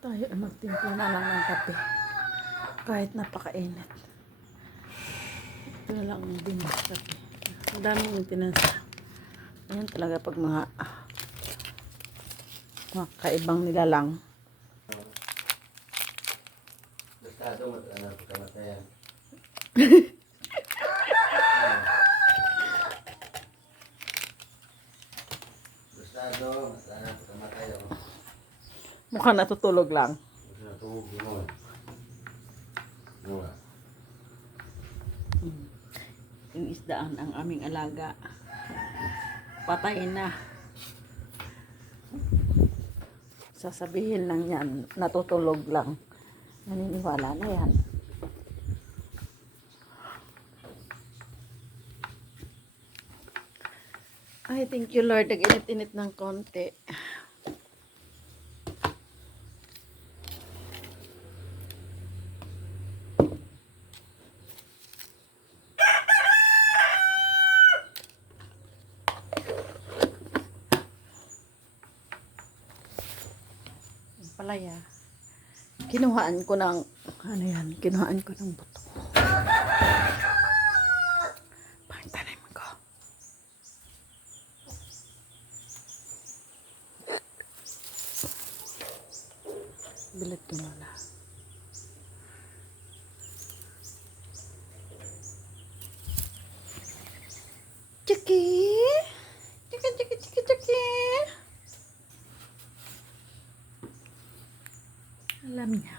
Tayo ay magtimpla na lang ng kape. Kahit napakainit. Ito na lang ang binas kape. Ang daming maintenance. Ayan talaga pag mga kaibang nilalang. Gustado mo ito na pagkamatayan. Gustado mo ito na pagkamatayan. Mukhang natutulog lang. Gusto na tungog mo. Nga. Yung isdaan ang aming alaga. Patay na. Sasabihin lang yan, natutulog lang. Naniniwala na yan. Ay, thank you Lord. Nag-init-init ng konti. Palaya. Kinuhaan ko ng ano yan, kinuhaan ko ng buto. Pangtanim ko. Bilit ko muna. Chiki! Chiki, chiki, chiki, chiki! Alam niya.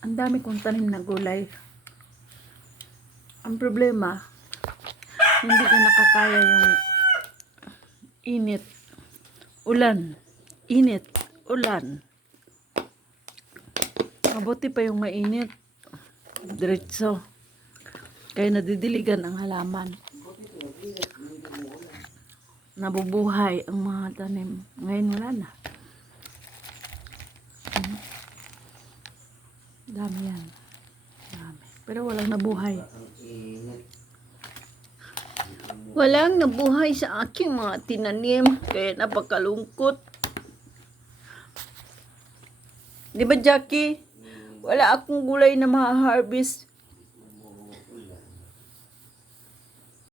Ang dami kong tanim na gulay. Ang problema, hindi ko nakakaya yung init, ulan, init, ulan. Mabuti pa yung mainit. Diretso. Kaya nadidiligan ang halaman. Nabubuhay ang mga tanim. Ngayon wala na. Dami yan. Dami. Pero walang nabuhay. Walang nabuhay sa aking mga tinanim. Kaya napakalungkot. Di ba, Jackie? Wala akong gulay na ma-harvest.